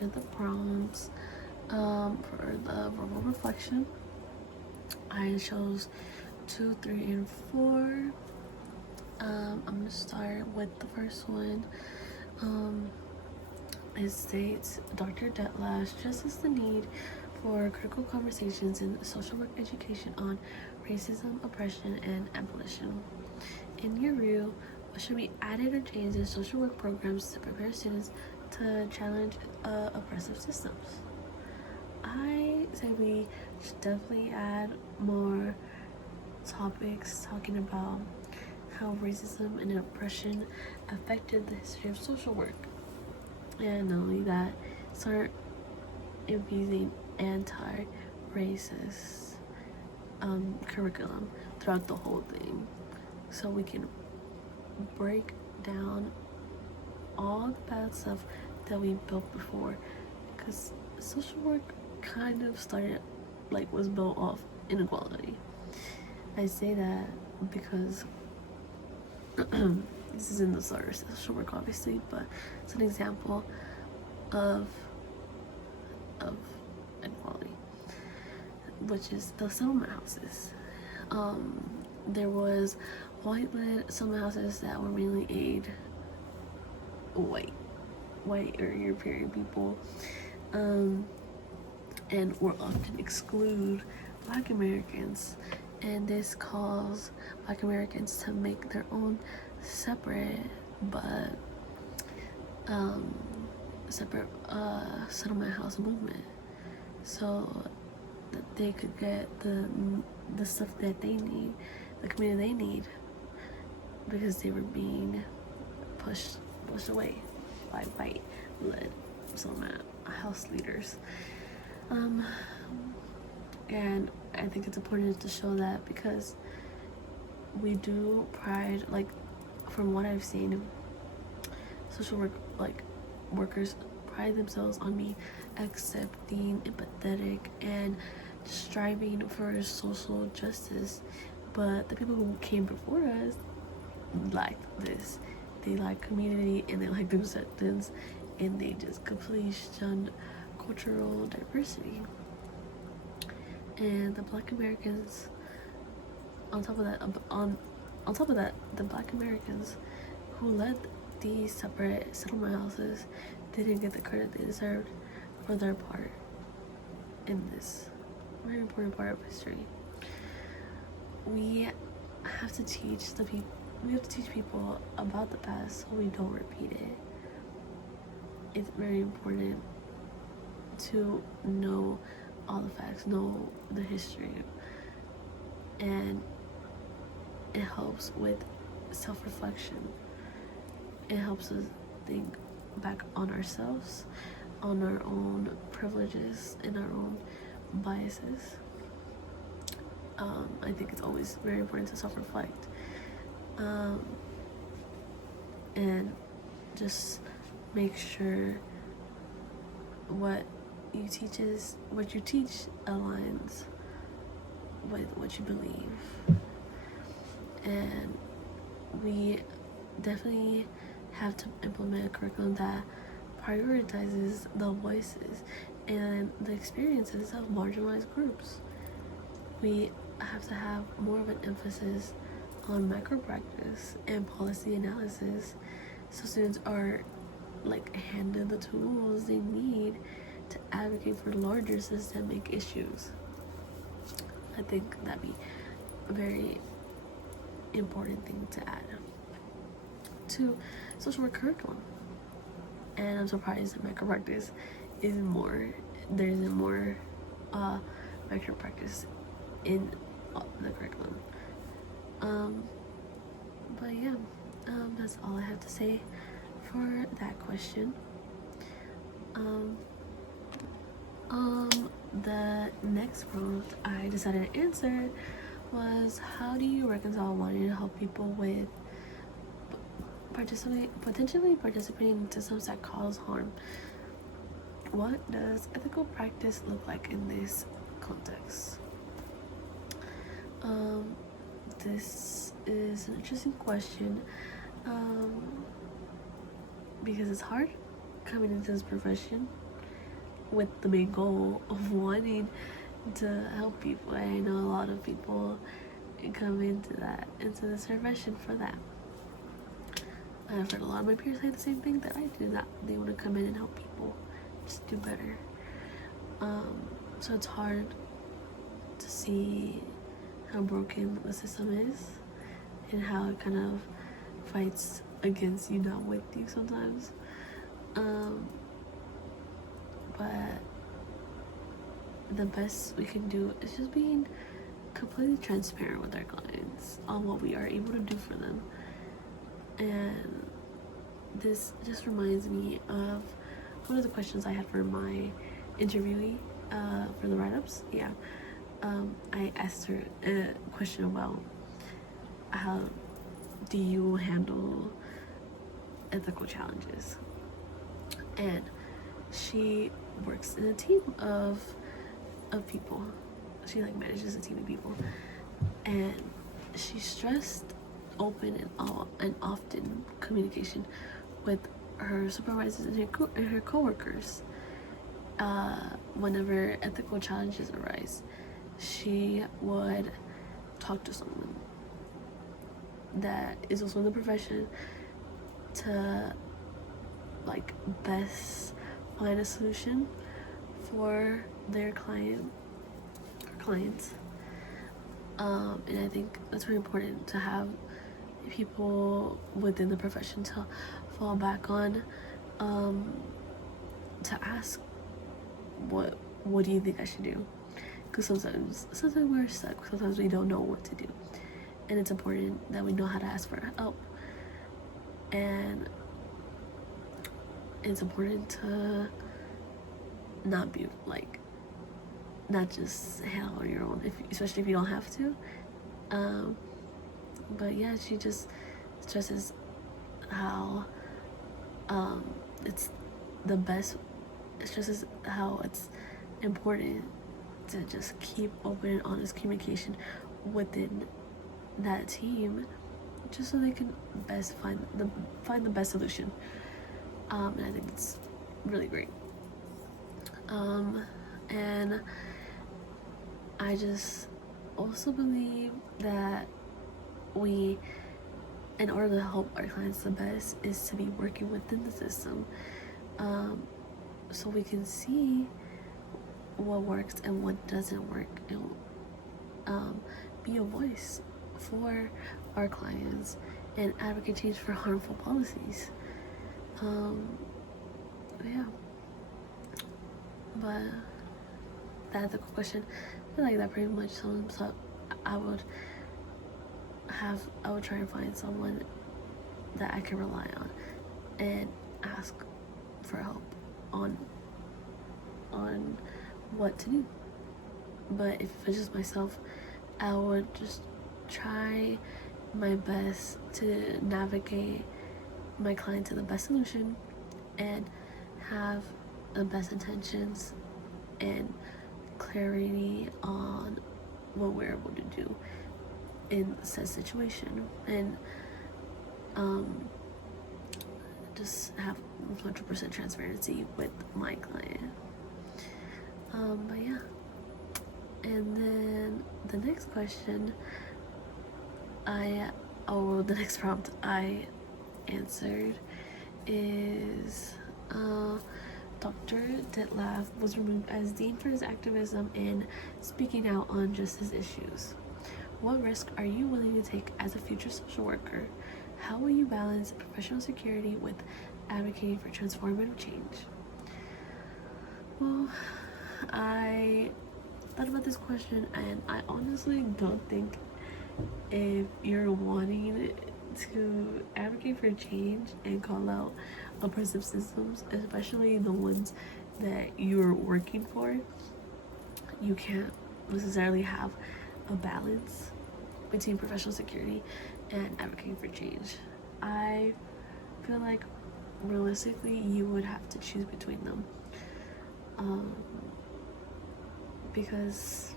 here are the prompts for the verbal reflection. I chose 2, 3, and 4. I'm gonna start with the first one. It states, Dr. Detlav stresses the need for critical conversations in social work education on racism, oppression, and abolition. In your view, what should be added or changed in social work programs to prepare students to challenge oppressive systems? I say we should definitely add more topics talking about how racism and oppression affected the history of social work. And not only that, start infusing anti-racist curriculum throughout the whole thing, so we can break down all the bad stuff that we built before, because social work kind of was built off inequality. I say that because this isn't the start of social work, obviously, but it's an example of inequality, which is the settlement houses. There was white-led settlement houses that were mainly aid white or European people, and will often exclude Black Americans, and this caused Black Americans to make their own separate settlement house movement, so that they could get the stuff that they need, the community they need, because they were being pushed away by white-led settlement house leaders. And I think it's important to show that, because we do pride, from what I've seen, social work workers pride themselves on being accepting, empathetic, and striving for social justice. But the people who came before us lacked this. They lack community, and they lack acceptance, and they just completely shunned cultural diversity. And the Black Americans, on top of that, the Black Americans who led these separate settlement houses didn't get the credit they deserved for their part in this very important part of history. We have to teach people about the past so we don't repeat it. It's very important to know all the facts, know the history, and it helps with self-reflection. It helps us think back on ourselves, on our own privileges and our own biases. I think it's always very important to self-reflect, and just make sure what you teach aligns with what you believe. And we definitely have to implement a curriculum that prioritizes the voices and the experiences of marginalized groups. We have to have more of an emphasis on micro practice and policy analysis, so students are handed the tools they need to advocate for larger systemic issues. I think that'd be a very important thing to add to social work curriculum. And I'm surprised that micro practice there isn't more micro practice in the curriculum. But yeah, that's all I have to say for that question. The next prompt I decided to answer was, how do you reconcile wanting to help people with potentially participating in systems that cause harm? What does ethical practice look like in this context? This is an interesting question, because it's hard coming into this profession, with the main goal of wanting to help people. I know a lot of people come into this profession for that. I've heard a lot of my peers say the same thing that I do, that they want to come in and help people just do better. So it's hard to see how broken the system is and how it kind of fights against you, not with you sometimes. But the best we can do is just being completely transparent with our clients on what we are able to do for them. And this just reminds me of one of the questions I had for my interviewee for the write-ups. I asked her a question about how do you handle ethical challenges, and she works in a team of people. She manages a team of people, and she stressed open and often communication with her supervisors and her coworkers. Whenever ethical challenges arise, she would talk to someone that is also in the profession to best find a solution for their clients. And I think that's very important to have people within the profession to fall back on, to ask what do you think I should do, because sometimes we're stuck, sometimes we don't know what to do, and it's important that we know how to ask for help, and it's important to not be not just handle on your own, especially if you don't have to. But yeah, she just stresses how it's the best. It stresses how it's important to just keep open and honest communication within that team, just so they can best find the best solution. And I think it's really great. And I just also believe that we, in order to help our clients the best, is to be working within the system, so we can see what works and what doesn't work, and be a voice for our clients and advocate change for harmful policies. But the ethical question, I feel like that pretty much sums up. I would try and find someone that I can rely on and ask for help on what to do. But if it's just myself, I would just try my best to navigate my client to the best solution and have the best intentions and clarity on what we're able to do in said situation, and just have 100% transparency with my client. But yeah, and then the next question the next prompt I answered is Dr. Detlaff was removed as dean for his activism and speaking out on justice issues. What risk are you willing to take as a future social worker? How will you balance professional security with advocating for transformative change? Well, I thought about this question, and I honestly don't think if you're wanting to advocate for change and call out oppressive systems, especially the ones that you're working for, you can't necessarily have a balance between professional security and advocating for change. I feel like realistically you would have to choose between them, because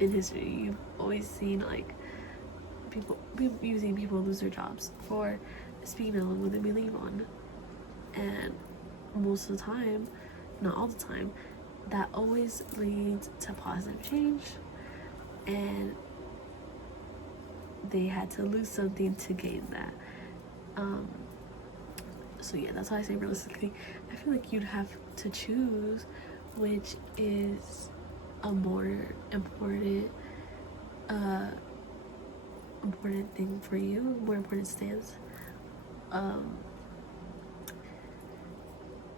in history you've always seen people lose their jobs for speaking on what they believe on, and most of the time, not all the time, that always leads to positive change, and they had to lose something to gain that. So yeah, that's why I say realistically, I feel like you'd have to choose which is a more important important thing for you, more important stance,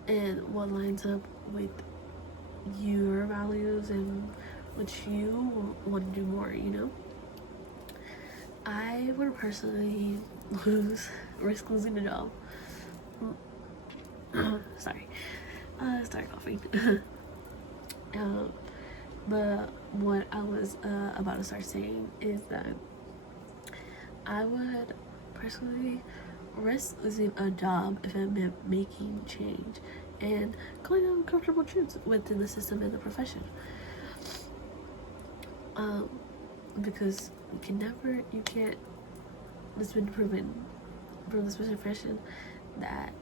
and what lines up with your values and what you want to do more, you know? I would personally risk losing a job. Sorry, start coughing. But what I was about to start saying is that I would personally risk losing a job if it meant making change and calling out uncomfortable truths within the system and the profession. Because you can't, it's been proven from this profession that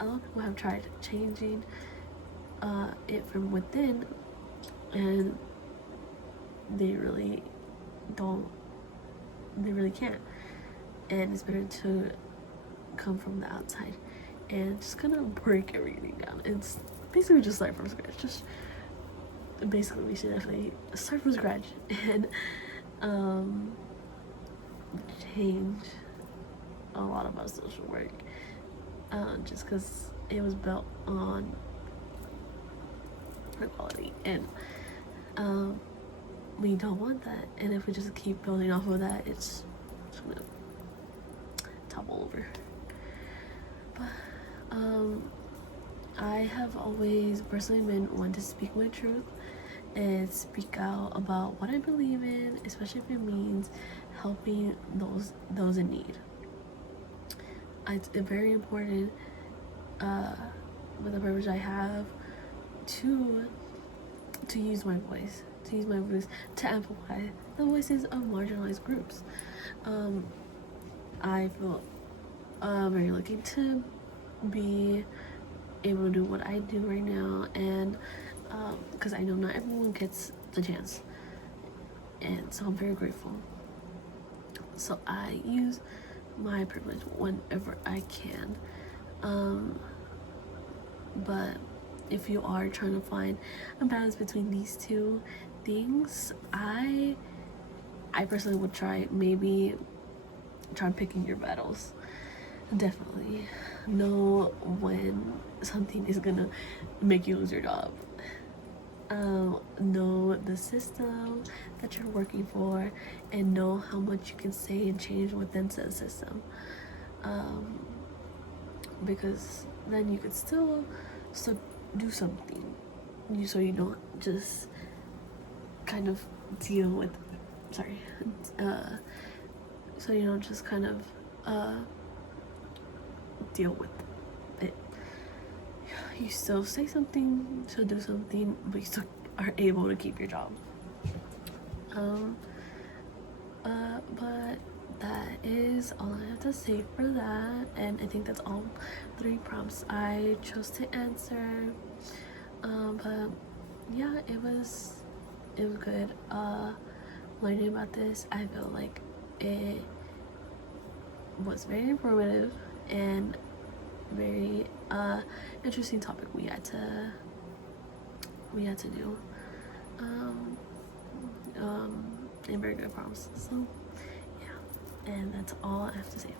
a lot of people have tried changing it from within, and they really can't, and it's better to come from the outside and just kind of break everything down. It's basically just start from scratch. Just basically, we should definitely start from scratch and change a lot of our social work, just because it was built on inequality, and we don't want that. And if we just keep building off of that, it's gonna topple over. But I have always personally been one to speak my truth and speak out about what I believe in, especially if it means helping those in need. It's very important with the privilege I have to use my voice, to amplify the voices of marginalized groups. I feel very lucky to be able to do what I do right now, and because I know not everyone gets the chance, and so I'm very grateful. So I use my privilege whenever I can. But if you are trying to find a balance between these two things, I personally would try picking your battles. Definitely know when something is gonna make you lose your job. Know the system that you're working for, and know how much you can say and change within said system. Because then you could still do something, so you don't just kind of deal with. So you don't just kind of deal with it. You still say something, still do something, but you still are able to keep your job. But that is all I have to say for that, and I think that's all 3 prompts I chose to answer. But yeah, it was good learning about this. I feel like it was very informative and very interesting topic we had to do, and very good prompts. So yeah, and that's all I have to say.